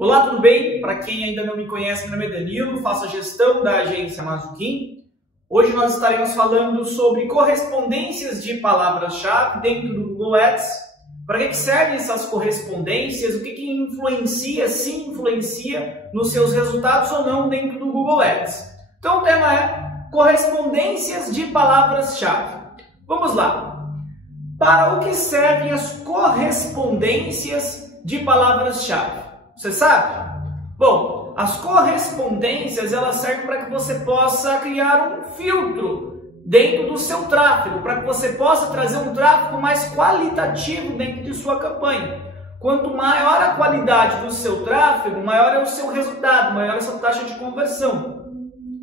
Olá, tudo bem? Para quem ainda não me conhece, meu nome é Danilo, faço a gestão da agência Mazuquim. Hoje nós estaremos falando sobre correspondências de palavras-chave dentro do Google Ads. Para que servem essas correspondências? O que influencia, se influencia nos seus resultados ou não dentro do Google Ads? Então o tema é correspondências de palavras-chave. Vamos lá. Para o que servem as correspondências de palavras-chave? Você sabe? Bom, as correspondências elas servem para que você possa criar um filtro dentro do seu tráfego, para que você possa trazer um tráfego mais qualitativo dentro de sua campanha. Quanto maior a qualidade do seu tráfego, maior é o seu resultado, maior é a sua taxa de conversão.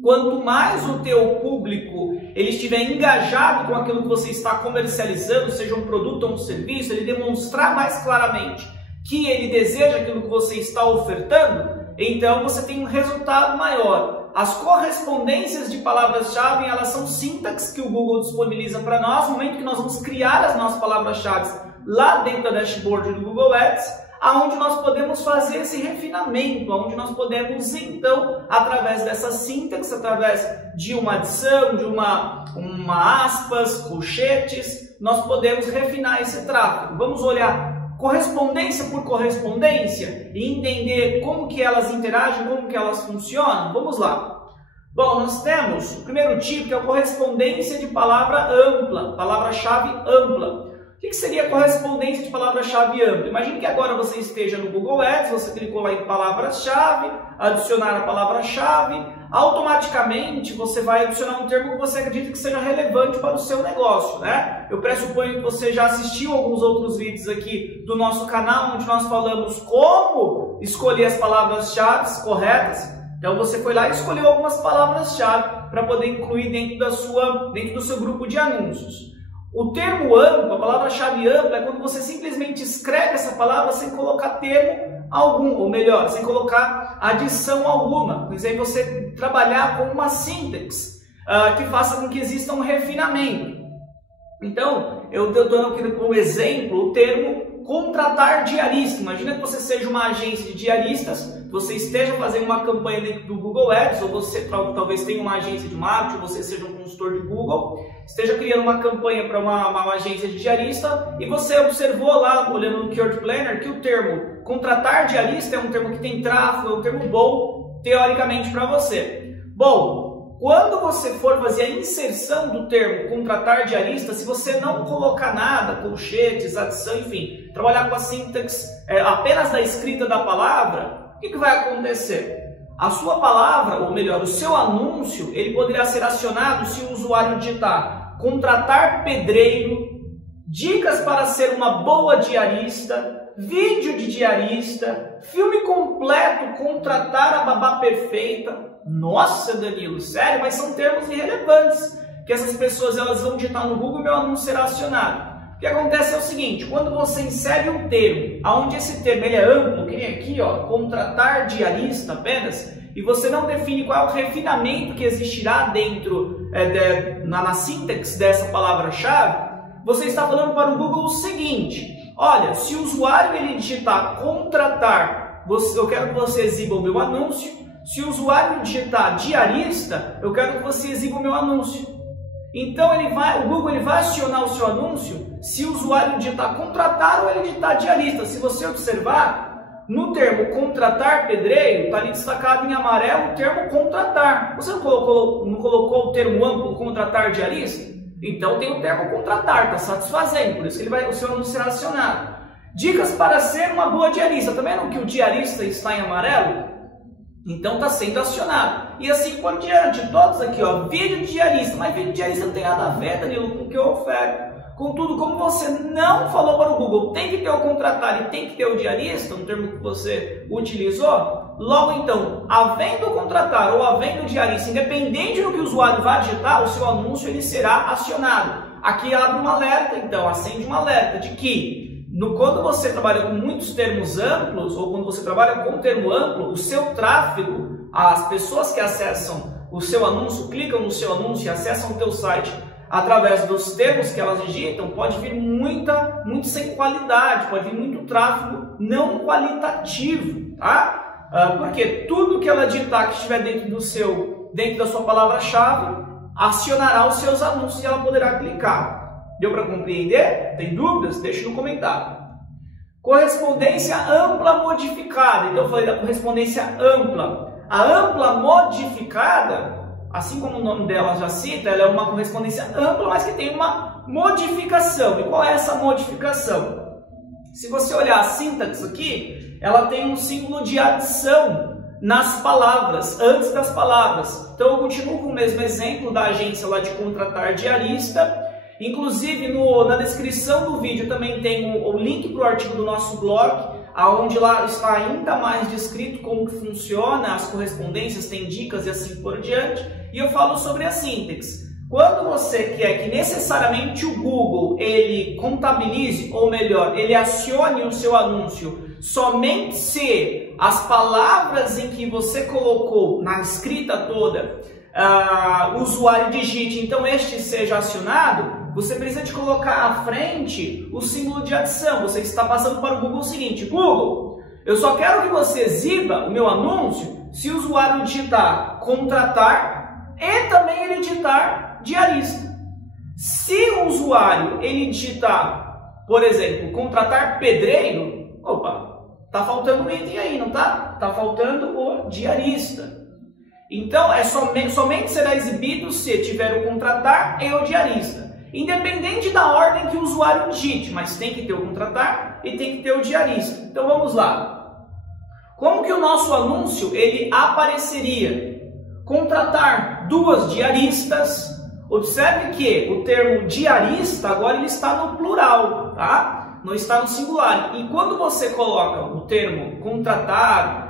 Quanto mais o teu público ele estiver engajado com aquilo que você está comercializando, seja um produto ou um serviço, ele demonstrar mais claramente que ele deseja aquilo que você está ofertando, então você tem um resultado maior. As correspondências de palavras-chave, elas são sintaxes que o Google disponibiliza para nós, no momento que nós vamos criar as nossas palavras-chave lá dentro da dashboard do Google Ads, aonde nós podemos fazer esse refinamento, aonde nós podemos, então, através dessa sintaxe, através de uma adição, de uma aspas, colchetes, nós podemos refinar esse tráfego. Vamos olhar correspondência por correspondência e entender como que elas interagem, como que elas funcionam? Vamos lá. Bom, nós temos o primeiro tipo, que é a correspondência de palavra ampla, palavra-chave ampla. O que seria correspondência de palavra-chave ampla? Imagine que agora você esteja no Google Ads, você clicou lá em palavras-chave, adicionar a palavra-chave, automaticamente você vai adicionar um termo que você acredita que seja relevante para o seu negócio, né? Eu pressuponho que você já assistiu alguns outros vídeos aqui do nosso canal, onde nós falamos como escolher as palavras-chave corretas. Então você foi lá e escolheu algumas palavras-chave para poder incluir dentro do seu grupo de anúncios. O termo amplo, a palavra-chave ampla, é quando você simplesmente escreve essa palavra sem colocar termo algum, ou melhor, sem colocar adição alguma. Pois aí você trabalhar com uma sintaxe que faça com que exista um refinamento. Então, eu estou dando aqui como exemplo o termo contratar diarista. Imagina que você seja uma agência de diaristas, você esteja fazendo uma campanha dentro do Google Ads, ou você talvez tenha uma agência de marketing, ou você seja um consultor de Google, esteja criando uma campanha para uma agência de diarista e você observou lá, olhando no Keyword Planner, que o termo contratar diarista é um termo que tem tráfego, é um termo bom, teoricamente, para você. Bom, quando você for fazer a inserção do termo contratar diarista, se você não colocar nada, colchetes, adição, enfim, trabalhar com a sintaxe apenas da escrita da palavra, o que vai acontecer? A sua palavra, ou melhor, o seu anúncio, ele poderá ser acionado se o usuário digitar contratar pedreiro, dicas para ser uma boa diarista, vídeo de diarista, filme completo, contratar a babá perfeita. Nossa, Danilo, sério? Mas são termos irrelevantes que essas pessoas elas vão digitar no Google e meu anúncio será acionado. O que acontece é o seguinte, quando você insere um termo, onde esse termo ele é amplo, que nem aqui, ó, contratar diarista apenas, e você não define qual é o refinamento que existirá dentro, na sintaxe dessa palavra-chave, você está falando para o Google o seguinte, olha, se o usuário ele digitar contratar, eu quero que você exiba o meu anúncio. Se o usuário digitar diarista, eu quero que você exiba o meu anúncio. Então o Google ele vai acionar o seu anúncio se o usuário digitar contratar ou ele digitar diarista. Se você observar, no termo contratar pedreiro, está ali destacado em amarelo o termo contratar. Você não colocou o termo amplo contratar diarista? Então tem o termo contratar, está satisfazendo, por isso que o seu anúncio será acionado. Dicas para ser uma boa diarista. Também não que o diarista está em amarelo? Então está sendo acionado. E assim por diante, todos aqui, ó, vídeo de diarista. Mas vídeo de diarista não tem nada a ver, Danilo, com o que eu oferto. Contudo, como você não falou para o Google, tem que ter o contratar e tem que ter o diarista, um termo que você utilizou, logo então, havendo o contratar ou havendo o diarista, independente do que o usuário vai digitar, o seu anúncio ele será acionado. Aqui abre um alerta, então, acende um alerta de que quando você trabalha com muitos termos amplos, ou quando você trabalha com um termo amplo, o seu tráfego, as pessoas que acessam o seu anúncio, clicam no seu anúncio e acessam o teu site através dos termos que elas digitam, pode vir muito sem qualidade, pode vir muito tráfego não qualitativo, tá? Porque tudo que ela digitar que estiver dentro da sua palavra-chave, acionará os seus anúncios e ela poderá clicar. Deu para compreender? Tem dúvidas? Deixe no comentário. Correspondência ampla modificada. Então eu falei da correspondência ampla. A ampla modificada, assim como o nome dela já cita, ela é uma correspondência ampla, mas que tem uma modificação. E qual é essa modificação? Se você olhar a sintaxe aqui, ela tem um símbolo de adição nas palavras, antes das palavras. Então eu continuo com o mesmo exemplo da agência lá de contratar diarista. Inclusive na descrição do vídeo também tem o link para o artigo do nosso blog, onde lá está ainda mais descrito como que funciona as correspondências, tem dicas e assim por diante. E eu falo sobre a sintaxe. Quando você quer que necessariamente o Google ele contabilize, ou melhor, ele acione o seu anúncio somente se as palavras em que você colocou na escrita toda, o usuário digite, então este seja acionado, você precisa de colocar à frente o símbolo de adição. Você está passando para o Google o seguinte: Google, eu só quero que você exiba o meu anúncio se o usuário digitar contratar e também ele digitar diarista. Se o usuário ele digitar, por exemplo, contratar pedreiro, opa, tá faltando um item aí, não tá? Tá faltando o diarista. Então, somente será exibido se tiver o contratar e o diarista. Independente da ordem que o usuário digite, mas tem que ter o contratar e tem que ter o diarista. Então, vamos lá. Como que o nosso anúncio ele apareceria? Contratar 2 diaristas. Observe que o termo diarista agora ele está no plural, tá? Não está no singular. E quando você coloca o termo contratar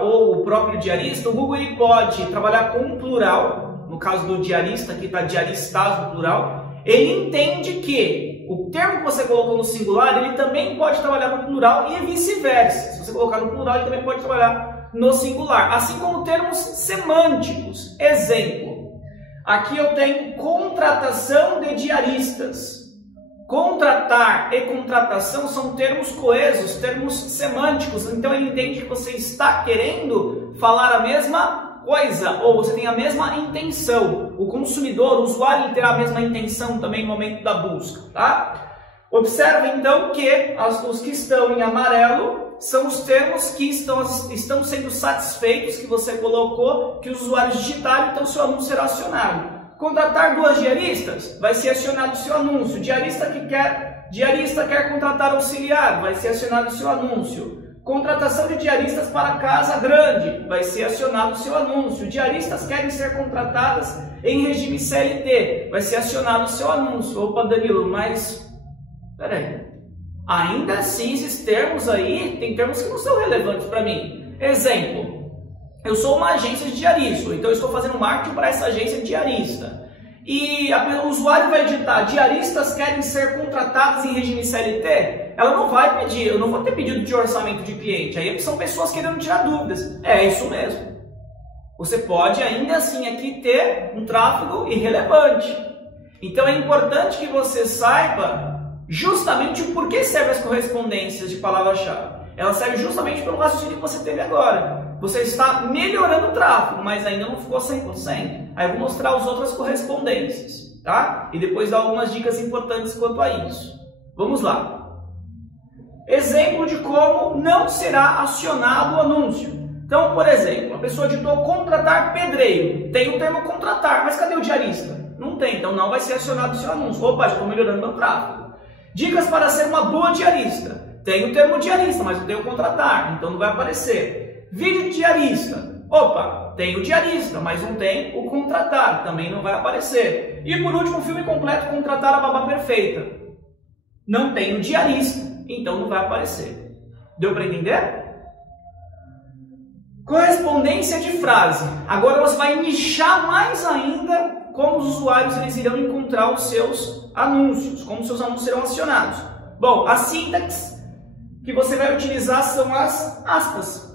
ou o próprio diarista, o Google ele pode trabalhar com um plural. No caso do diarista, aqui está diaristas no plural. Ele entende que o termo que você colocou no singular, ele também pode trabalhar no plural e vice-versa. Se você colocar no plural, ele também pode trabalhar no singular. Assim como termos semânticos. Exemplo. Aqui eu tenho contratação de diaristas. Contratar e contratação são termos coesos, termos semânticos. Então ele entende que você está querendo falar a mesma coisa, ou você tem a mesma intenção. O consumidor, o usuário, ele terá a mesma intenção também no momento da busca, tá? Observe então que os que estão em amarelo são os termos que estão sendo satisfeitos, que você colocou, que os usuários digitaram, então seu anúncio será acionado. Contratar 2 diaristas, vai ser acionado o seu anúncio. Diarista quer contratar auxiliar, vai ser acionado o seu anúncio. Contratação de diaristas para casa grande, vai ser acionado o seu anúncio. Diaristas querem ser contratadas em regime CLT, vai ser acionado o seu anúncio. Opa, Danilo, mas peraí, ainda assim esses termos aí, tem termos que não são relevantes para mim. Exemplo, eu sou uma agência de diarista, então eu estou fazendo marketing para essa agência de diarista. E o usuário vai digitar, diaristas querem ser contratados em regime CLT, ela não vai pedir, eu não vou ter pedido de orçamento de cliente, aí são pessoas querendo tirar dúvidas. É isso mesmo. Você pode ainda assim aqui ter um tráfego irrelevante. Então é importante que você saiba justamente o porquê servem as correspondências de palavra-chave. Ela serve justamente pelo raciocínio que você teve agora. Você está melhorando o tráfego, mas ainda não ficou 100%. Aí eu vou mostrar as outras correspondências, tá? E depois dar algumas dicas importantes quanto a isso. Vamos lá. Exemplo de como não será acionado o anúncio. Então, por exemplo, a pessoa digitou contratar pedreiro. Tem o termo contratar, mas cadê o diarista? Não tem, então não vai ser acionado o seu anúncio. Opa, já estou melhorando meu tráfego. Dicas para ser uma boa diarista. Tem o termo diarista, mas não tem o contratar, então não vai aparecer. Vídeo de diarista. Opa, tem o diarista, mas não tem o contratar, também não vai aparecer. E por último, filme completo, contratar a babá perfeita. Não tem o diarista, então não vai aparecer. Deu para entender? Correspondência de frase. Agora você vai nichar mais ainda como os usuários eles irão encontrar os seus anúncios, como os seus anúncios serão acionados. Bom, a sintaxe que você vai utilizar são as aspas.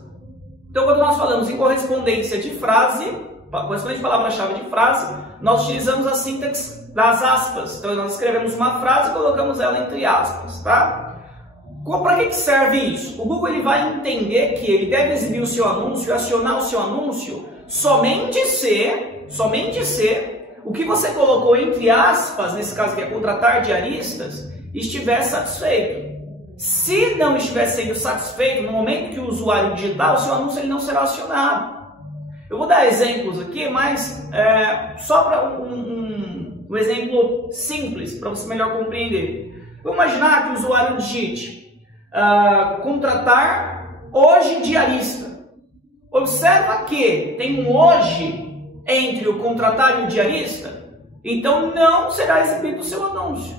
Então, quando nós falamos em correspondência de frase, correspondência de palavra-chave de frase, nós utilizamos a sintaxe das aspas. Então, nós escrevemos uma frase e colocamos ela entre aspas, tá? Para que serve isso? O Google ele vai entender que ele deve exibir o seu anúncio, acionar o seu anúncio, somente se o que você colocou entre aspas, nesse caso que é contratar diaristas, estiver satisfeito. Se não estiver sendo satisfeito, no momento que o usuário digitar, o seu anúncio ele não será acionado. Eu vou dar exemplos aqui, mas só para um exemplo simples, para você melhor compreender. Vamos imaginar que o usuário digite contratar hoje diarista. Observa que tem um hoje entre o contratar e o diarista, então não será exibido o seu anúncio.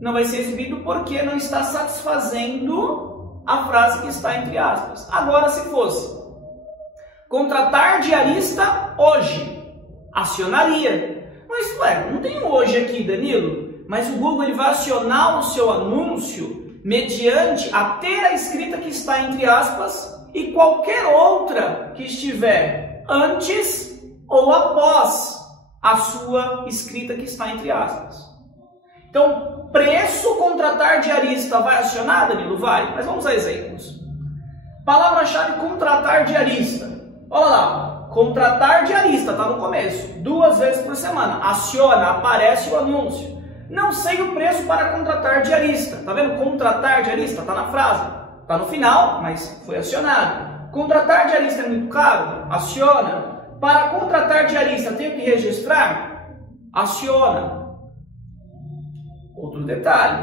Não vai ser exibido porque não está satisfazendo a frase que está entre aspas. Agora, se fosse contratar diarista hoje, acionaria. Mas, não tem um hoje aqui, Danilo. Mas o Google ele vai acionar o seu anúncio mediante a ter a escrita que está entre aspas e qualquer outra que estiver antes ou após a sua escrita que está entre aspas. Então, preço contratar diarista vai acionar, Danilo? Vai, mas vamos a exemplos. Palavra-chave contratar diarista. Olha lá, contratar diarista, está no começo, 2 vezes por semana. Aciona, aparece o anúncio. Não sei o preço para contratar diarista. Está vendo? Contratar diarista, está na frase. Está no final, mas foi acionado. Contratar diarista é muito caro? Aciona. Para contratar diarista, tenho que registrar? Aciona. Outro detalhe,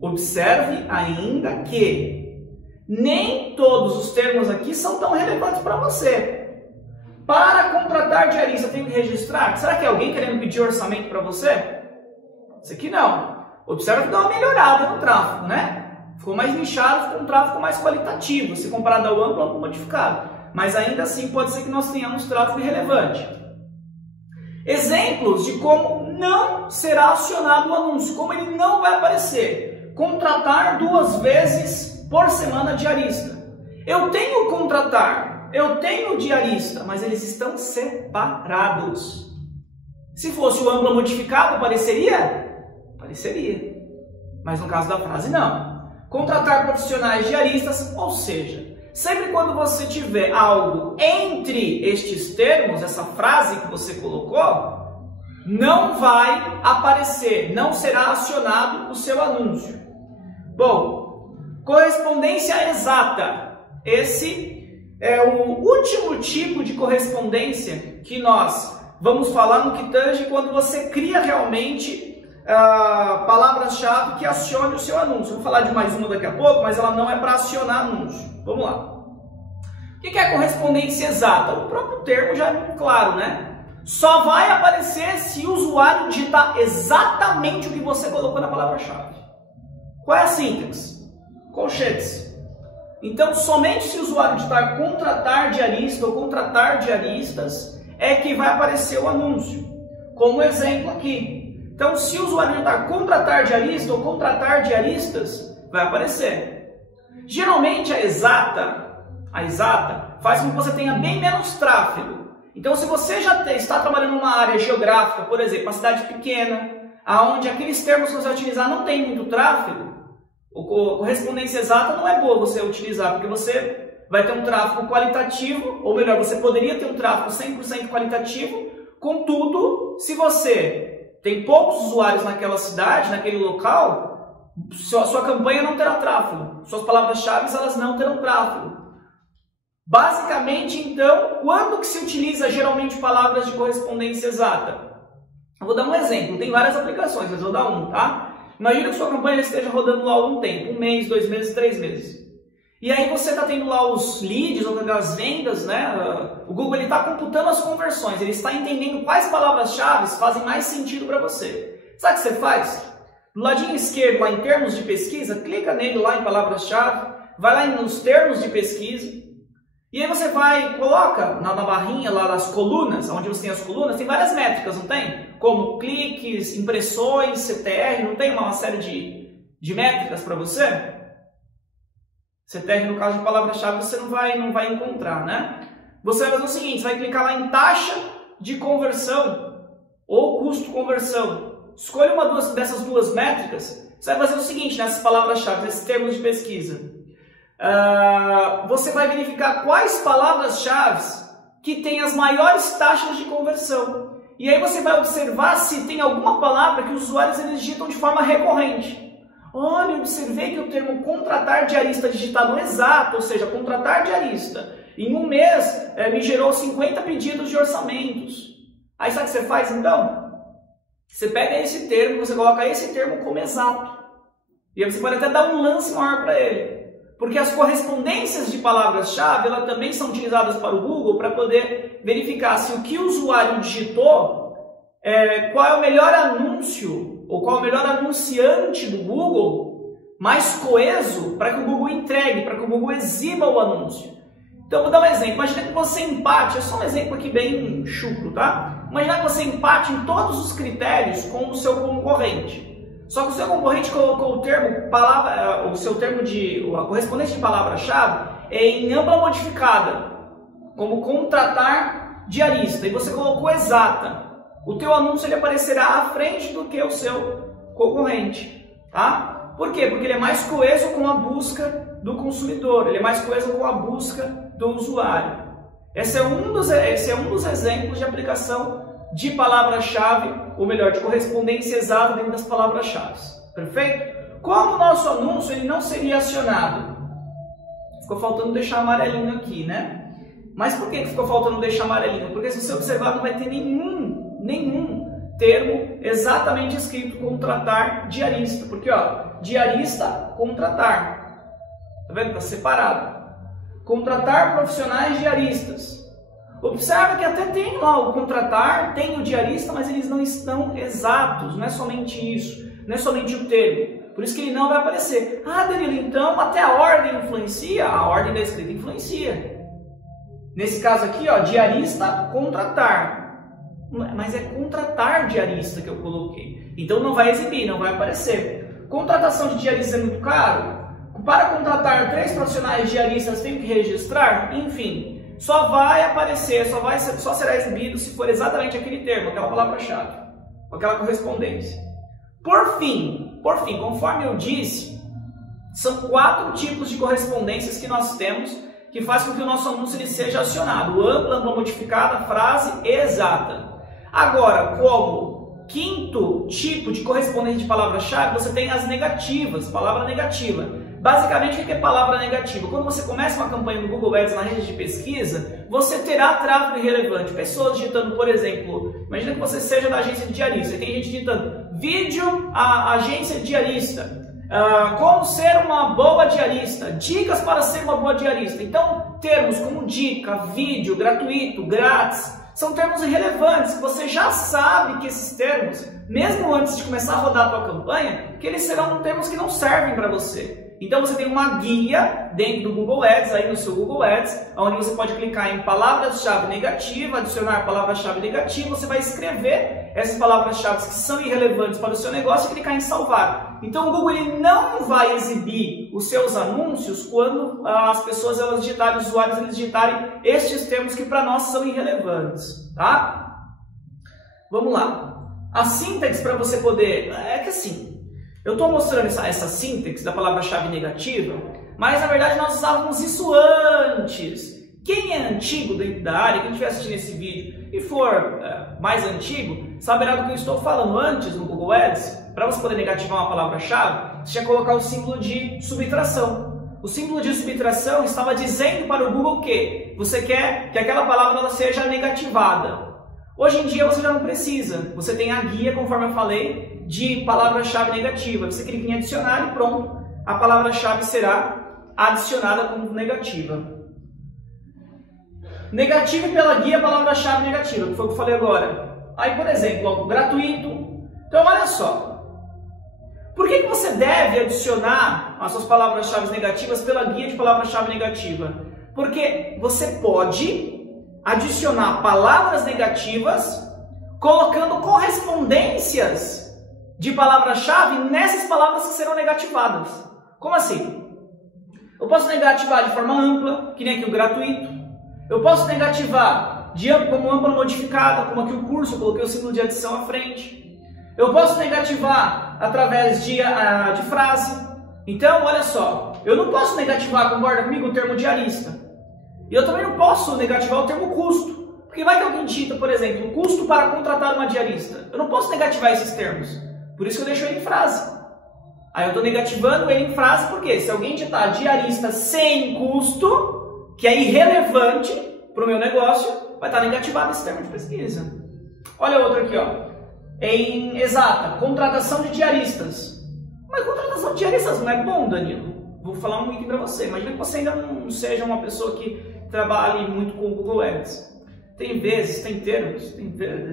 observe ainda que nem todos os termos aqui são tão relevantes para você. Para contratar diarista, tem que registrar? Será que é alguém querendo pedir orçamento para você? Isso aqui não. Observe que dá uma melhorada no tráfego, né? Ficou mais nichado, ficou um tráfego mais qualitativo, se comparado ao amplo, amplo modificado. Mas ainda assim pode ser que nós tenhamos tráfego irrelevante. Exemplos de como não será acionado o anúncio, como ele não vai aparecer. Contratar 2 vezes por semana diarista. Eu tenho contratar, eu tenho diarista, mas eles estão separados. Se fosse o amplo modificado, apareceria? Apareceria. Mas no caso da frase, não. Contratar profissionais diaristas, ou seja, sempre quando você tiver algo entre estes termos, essa frase que você colocou, não vai aparecer, não será acionado o seu anúncio. Bom, correspondência exata. Esse é o último tipo de correspondência que nós vamos falar no que tange quando você cria realmente palavras-chave que acione o seu anúncio. Vou falar de mais uma daqui a pouco, mas ela não é para acionar anúncio. Vamos lá. O que é correspondência exata? O próprio termo já é muito claro, né? Só vai aparecer se o usuário digitar exatamente o que você colocou na palavra-chave. Qual é a síntese? Colchetes. Então, somente se o usuário digitar contratar diarista ou contratar diaristas é que vai aparecer o anúncio. Como exemplo aqui. Então, se o usuário digitar contratar diarista ou contratar diaristas, vai aparecer. Geralmente, a exata faz com que você tenha bem menos tráfego. Então, se você já está trabalhando numa área geográfica, por exemplo, uma cidade pequena, onde aqueles termos que você vai utilizar não tem muito tráfego, a correspondência exata não é boa você utilizar, porque você vai ter um tráfego qualitativo, ou melhor, você poderia ter um tráfego 100% qualitativo, contudo, se você tem poucos usuários naquela cidade, naquele local, sua campanha não terá tráfego, suas palavras-chave elas não terão tráfego. Basicamente, então, quando que se utiliza geralmente palavras de correspondência exata? Eu vou dar um exemplo, tem várias aplicações, mas vou dar um, tá? Imagina que sua campanha esteja rodando lá algum tempo, 1 mês, 2 meses, 3 meses. E aí você está tendo lá os leads, ou as vendas, né? O Google está computando as conversões, ele está entendendo quais palavras-chave fazem mais sentido para você. Sabe o que você faz? Do ladinho esquerdo, lá em termos de pesquisa, clica nele lá em palavras-chave, vai lá nos termos de pesquisa, e aí você vai, coloca na barrinha lá das colunas, onde você tem as colunas, tem várias métricas, não tem? Como cliques, impressões, CTR, não tem uma série de métricas para você? CTR, no caso de palavra-chave, você não vai encontrar, né? Você vai fazer o seguinte, você vai clicar lá em taxa de conversão ou custo conversão. Escolha uma dessas duas métricas Você vai fazer o seguinte, nessas palavras-chave, nesses termos de pesquisa. Você vai verificar quais palavras-chave que têm as maiores taxas de conversão. E aí você vai observar se tem alguma palavra que os usuários eles digitam de forma recorrente. Olha, eu observei que o termo contratar diarista digitado exato, ou seja, contratar diarista, em um mês me gerou 50 pedidos de orçamentos. Aí sabe o que você faz então? Você pega esse termo, você coloca esse termo como exato. E aí você pode até dar um lance maior para ele. Porque as correspondências de palavras-chave, elas também são utilizadas para o Google para poder verificar se o que o usuário digitou, qual é o melhor anúncio, ou qual é o melhor anunciante do Google, mais coeso para que o Google entregue, para que o Google exiba o anúncio. Então, eu vou dar um exemplo. Imagina que você empate, é só um exemplo aqui bem chucro, tá? Imagina que você empate em todos os critérios com o seu concorrente. Só que o seu concorrente colocou o termo, a correspondência de palavra-chave em ampla modificada, como contratar diarista, e você colocou exata. O teu anúncio ele aparecerá à frente do que o seu concorrente, tá? Por quê? Porque ele é mais coeso com a busca do consumidor, ele é mais coeso com a busca do usuário. Esse é um dos exemplos de aplicação de palavra-chave, ou melhor, de correspondência exata dentro das palavras-chave. Perfeito? Como o nosso anúncio ele não seria acionado? Ficou faltando deixar amarelinho aqui, né? Mas por que ficou faltando deixar amarelinho? Porque se você observar, não vai ter nenhum termo exatamente escrito contratar diarista. Porque, ó, diarista, contratar. Tá vendo? Tá separado. Contratar profissionais diaristas. Observa que até tem lá o contratar, tem o diarista, mas eles não estão exatos. Não é somente isso. Não é somente o termo. Por isso que ele não vai aparecer. Ah, Danilo, então até a ordem influencia? A ordem da escrita influencia. Nesse caso aqui, ó, diarista, contratar. Mas é contratar diarista que eu coloquei. Então não vai exibir, não vai aparecer. Contratação de diarista é muito caro? Para contratar 3 profissionais diaristas tem que registrar? Enfim, só vai aparecer, só será exibido se for exatamente aquele termo, aquela palavra-chave, aquela correspondência. Por fim, conforme eu disse, são 4 tipos de correspondências que nós temos que faz com que o nosso anúncio ele seja acionado. Ampla, modificada, frase exata. Agora, como quinto tipo de correspondência de palavra-chave, você tem as negativas, palavra negativa. Basicamente, o que é palavra negativa? Quando você começa uma campanha no Google Ads na rede de pesquisa, você terá tráfego irrelevante. Pessoas digitando, por exemplo, imagina que você seja da agência de diarista, e tem gente digitando vídeo, a agência de diarista, como ser uma boa diarista, dicas para ser uma boa diarista. Então, termos como dica, vídeo, gratuito, grátis, são termos irrelevantes, que você já sabe que esses termos, mesmo antes de começar a rodar a tua campanha, que eles serão termos que não servem para você. Então você tem uma guia dentro do Google Ads, aí no seu Google Ads, onde você pode clicar em palavras-chave negativa, adicionar palavra-chave negativa, você vai escrever essas palavras-chave que são irrelevantes para o seu negócio e clicar em salvar. Então o Google ele não vai exibir os seus anúncios quando as pessoas elas digitarem, os usuários eles digitarem estes termos que para nós são irrelevantes, tá? Vamos lá. A síntese para você poder... É que assim... Eu estou mostrando essa síntese da palavra-chave negativa, mas na verdade nós usávamos isso antes. Quem é antigo dentro da área, quem estiver assistindo esse vídeo e for mais antigo, saberá do que eu estou falando. Antes no Google Ads, para você poder negativar uma palavra-chave, você tinha que colocar o símbolo de subtração. O símbolo de subtração estava dizendo para o Google que você quer que aquela palavra ela seja negativada. Hoje em dia você já não precisa, você tem a guia, conforme eu falei, de palavra-chave negativa. Você clica em adicionar e pronto, a palavra-chave será adicionada como negativa. Negativa e pela guia palavra-chave negativa, que foi o que eu falei agora. Aí, por exemplo, ó, gratuito. Então, olha só. Por que você deve adicionar as suas palavras-chave negativas pela guia de palavra-chave negativa? Porque você pode adicionar palavras negativas colocando correspondências de palavra-chave nessas palavras que serão negativadas. Como assim? Eu posso negativar de forma ampla, que nem aqui o gratuito. Eu posso negativar como ampla modificada, como aqui o curso, eu coloquei o símbolo de adição à frente. Eu posso negativar através de frase. Então, olha só, eu não posso negativar, concorda comigo, o termo diarista. E eu também não posso negativar o termo custo. Porque vai que alguém digita, por exemplo, custo para contratar uma diarista. Eu não posso negativar esses termos. Por isso que eu deixo ele em frase. Aí eu estou negativando ele em frase porque se alguém digitar diarista sem custo, que é irrelevante para o meu negócio, vai estar negativado esse termo de pesquisa. Olha outro aqui, ó. Em exata, contratação de diaristas. Mas contratação de diaristas não é bom, Danilo. Vou falar um item para você. Imagina que você ainda não seja uma pessoa que trabalhe muito com o Google Ads. Tem vezes, tem termos,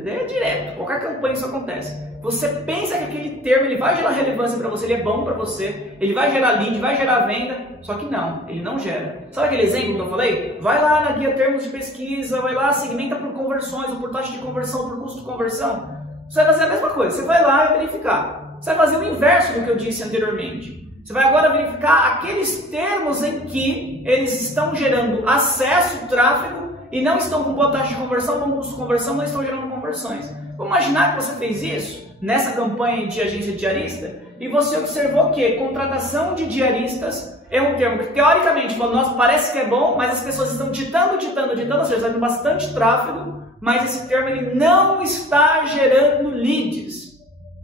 é direto, qualquer campanha isso acontece. Você pensa que aquele termo ele vai gerar relevância para você, ele é bom para você, ele vai gerar lead, vai gerar venda, só que não, ele não gera. Sabe aquele exemplo que eu falei? Vai lá na guia termos de pesquisa, vai lá, segmenta por conversões, ou por taxa de conversão, ou por custo de conversão. Você vai fazer a mesma coisa, você vai lá e verificar. Você vai fazer o inverso do que eu disse anteriormente. Você vai agora verificar aqueles termos em que eles estão gerando acesso, tráfego, e não estão com boa taxa de conversão, com custo de conversão, não estão gerando conversões. Vamos imaginar que você fez isso nessa campanha de agência de diarista e você observou que contratação de diaristas é um termo que teoricamente, nossa, parece que é bom, mas as pessoas estão ditando, ou seja, está tendo bastante tráfego, mas esse termo ele não está gerando leads.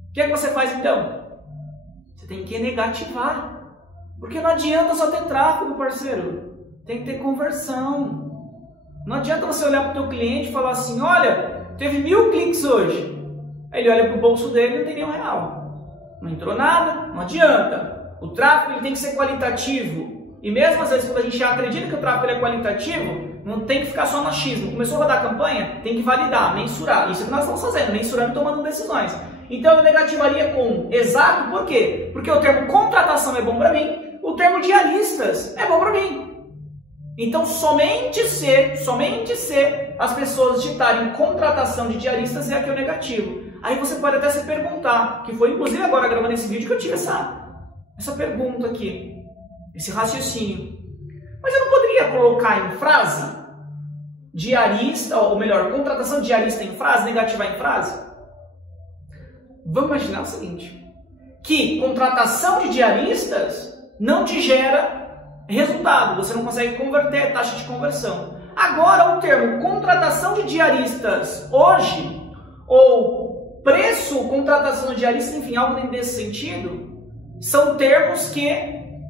O que é que você faz então? Você tem que negativar. Porque não adianta só ter tráfego, parceiro. Tem que ter conversão. Não adianta você olhar para o teu cliente e falar assim, olha, teve 1000 cliques hoje. Aí ele olha para o bolso dele e não tem nenhum real. Não entrou nada, não adianta. O tráfego ele tem que ser qualitativo. E mesmo às vezes quando a gente já acredita que o tráfego é qualitativo, não tem que ficar só no achismo. Começou a rodar a campanha, tem que validar, mensurar. Isso é o que nós estamos fazendo, mensurando e tomando decisões. Então eu negativaria com exato, por quê? Porque o termo contratação é bom para mim, o termo diaristas é bom para mim. Então, somente se as pessoas digitarem contratação de diaristas é aqui o negativo. Aí você pode até se perguntar, que foi inclusive agora gravando esse vídeo que eu tive essa pergunta aqui, esse raciocínio. Mas eu não poderia colocar em frase diarista, ou melhor, contratação de diarista em frase, negativar em frase? Vamos imaginar o seguinte, que contratação de diaristas não te gera resultado, você não consegue converter a taxa de conversão. Agora o termo contratação de diaristas hoje, ou preço contratação de diarista, enfim, algo dentro desse sentido, são termos que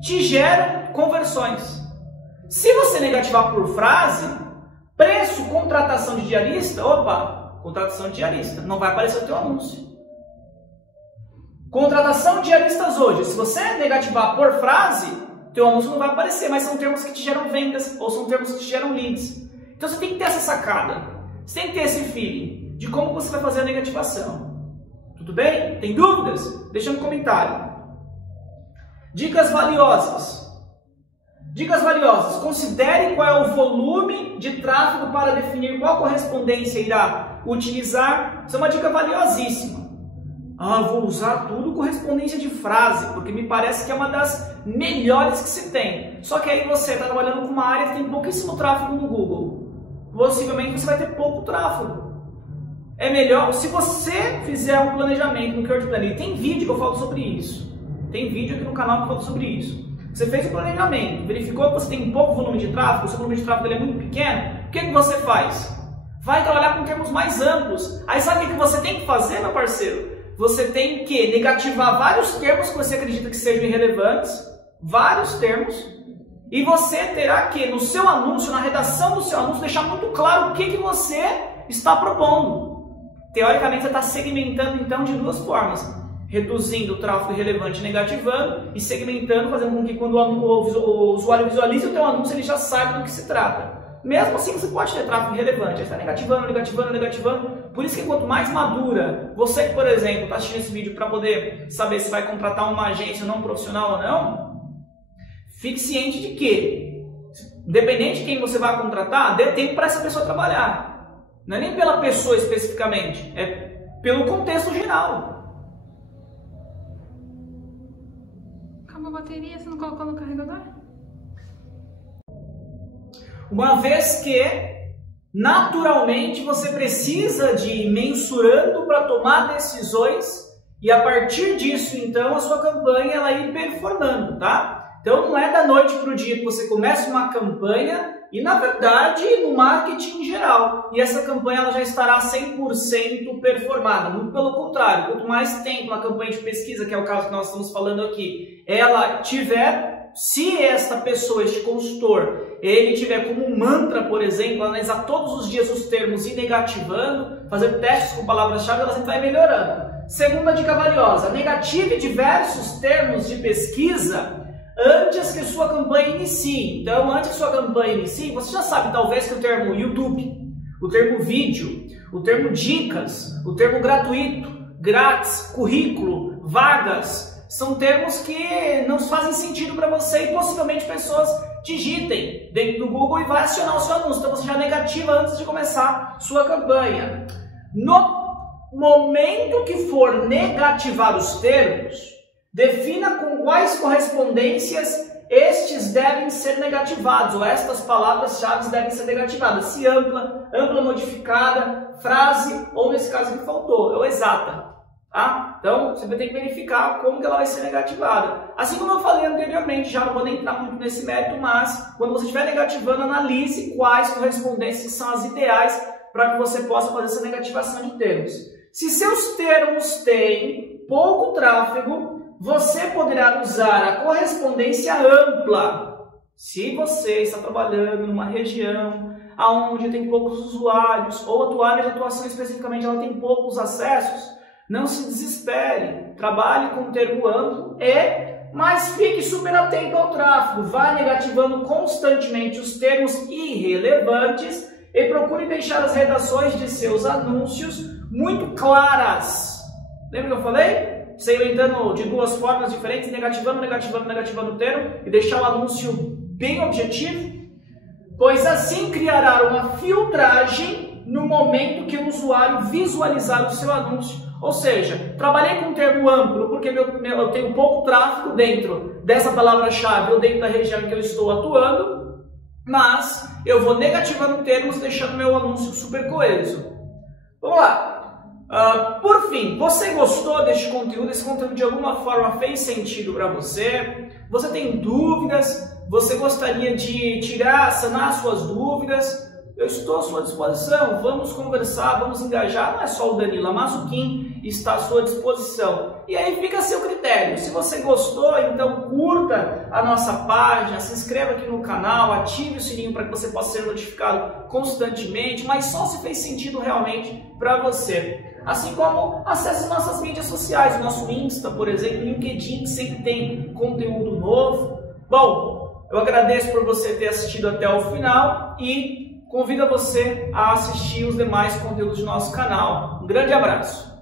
te geram conversões. Se você negativar por frase, preço contratação de diarista, opa, contratação de diarista, não vai aparecer o teu anúncio. Contratação de diaristas hoje, se você negativar por frase, teu anúncio não vai aparecer, mas são termos que te geram vendas ou são termos que te geram leads. Então você tem que ter essa sacada, você tem que ter esse feeling de como você vai fazer a negativação. Tudo bem? Tem dúvidas? Deixa no comentário. Dicas valiosas. Dicas valiosas. Considere qual é o volume de tráfego para definir qual correspondência irá utilizar. Isso é uma dica valiosíssima. Vou usar tudo correspondência de frase, porque me parece que é uma das melhores que se tem. Só que aí você está trabalhando com uma área que tem pouquíssimo tráfego no Google. Possivelmente você vai ter pouco tráfego. É melhor, se você fizer um planejamento no Keyword Planner, e tem vídeo que eu falo sobre isso. Tem vídeo aqui no canal que eu falo sobre isso. Você fez o planejamento, verificou que você tem pouco volume de tráfego, o seu volume de tráfego é muito pequeno, o que você faz? Vai trabalhar com termos mais amplos. Aí sabe o que você tem que fazer, meu parceiro? Você tem que negativar vários termos que você acredita que sejam irrelevantes, vários termos, e você terá que, no seu anúncio, na redação do seu anúncio, deixar muito claro o que você está propondo. Teoricamente, você está segmentando, então, de duas formas. Reduzindo o tráfego irrelevante e negativando, e segmentando, fazendo com que quando o usuário visualize o teu anúncio, ele já saiba do que se trata. Mesmo assim, você pode ter tráfego irrelevante, aí está negativando. Por isso que quanto mais madura, você que, por exemplo, está assistindo esse vídeo para poder saber se vai contratar uma agência não profissional ou não, fique ciente de que, independente de quem você vai contratar, dê tempo para essa pessoa trabalhar. Não é nem pela pessoa especificamente, é pelo contexto geral. Acabou a bateria, você não colocou no carregador? Uma vez que, naturalmente, você precisa de ir mensurando para tomar decisões e a partir disso, então, a sua campanha ela ir performando, tá? Então, não é da noite para o dia que você começa uma campanha e, na verdade, no marketing em geral. E essa campanha ela já estará 100% performada. Muito pelo contrário, quanto mais tempo uma campanha de pesquisa, que é o caso que nós estamos falando aqui, ela tiver, se esta pessoa, este consultor, ele tiver como um mantra, por exemplo, analisar todos os dias os termos e negativando, fazer testes com palavras-chave, ela sempre vai melhorando. Segunda dica valiosa, negative diversos termos de pesquisa antes que sua campanha inicie. Então, antes que sua campanha inicie, você já sabe talvez que o termo YouTube, o termo vídeo, o termo dicas, o termo gratuito, grátis, currículo, vagas, são termos que não fazem sentido para você e possivelmente pessoas digitem dentro do Google e vai acionar o seu anúncio. Então, você já negativa antes de começar sua campanha. No momento que for negativar os termos, defina com quais correspondências estes devem ser negativados, ou estas palavras-chave devem ser negativadas. Se ampla, ampla modificada, frase, ou nesse caso que faltou, ou exata. Tá? Então, você vai ter que verificar como que ela vai ser negativada. Assim como eu falei anteriormente, já não vou nem entrar muito nesse método, mas quando você estiver negativando, analise quais correspondências são as ideais para que você possa fazer essa negativação de termos. Se seus termos têm pouco tráfego, você poderá usar a correspondência ampla. Se você está trabalhando numa região onde tem poucos usuários, ou a tua área de atuação especificamente ela tem poucos acessos, não se desespere. Trabalhe com termo amplo mas fique super atento ao tráfego. Vá negativando constantemente os termos irrelevantes e procure deixar as redações de seus anúncios muito claras. Lembra que eu falei? Segmentando de duas formas diferentes, negativando o termo e deixar o anúncio bem objetivo, pois assim criará uma filtragem no momento que o usuário visualizar o seu anúncio. Ou seja, trabalhei com um termo amplo porque eu tenho pouco tráfego dentro dessa palavra-chave ou dentro da região em que eu estou atuando, mas eu vou negativando termos, deixando meu anúncio super coeso. Vamos lá. Por fim, você gostou deste conteúdo? Esse conteúdo de alguma forma fez sentido para você? Você tem dúvidas? Você gostaria de sanar suas dúvidas? Eu estou à sua disposição, vamos conversar, vamos engajar. Não é só o Danilo, mas o Kim está à sua disposição. E aí fica a seu critério. Se você gostou, então curta a nossa página, se inscreva aqui no canal, ative o sininho para que você possa ser notificado constantemente, mas só se fez sentido realmente para você. Assim como acesse nossas mídias sociais, o nosso Insta, por exemplo, o LinkedIn, que sempre tem conteúdo novo. Bom, eu agradeço por você ter assistido até o final e convido você a assistir os demais conteúdos do nosso canal. Um grande abraço!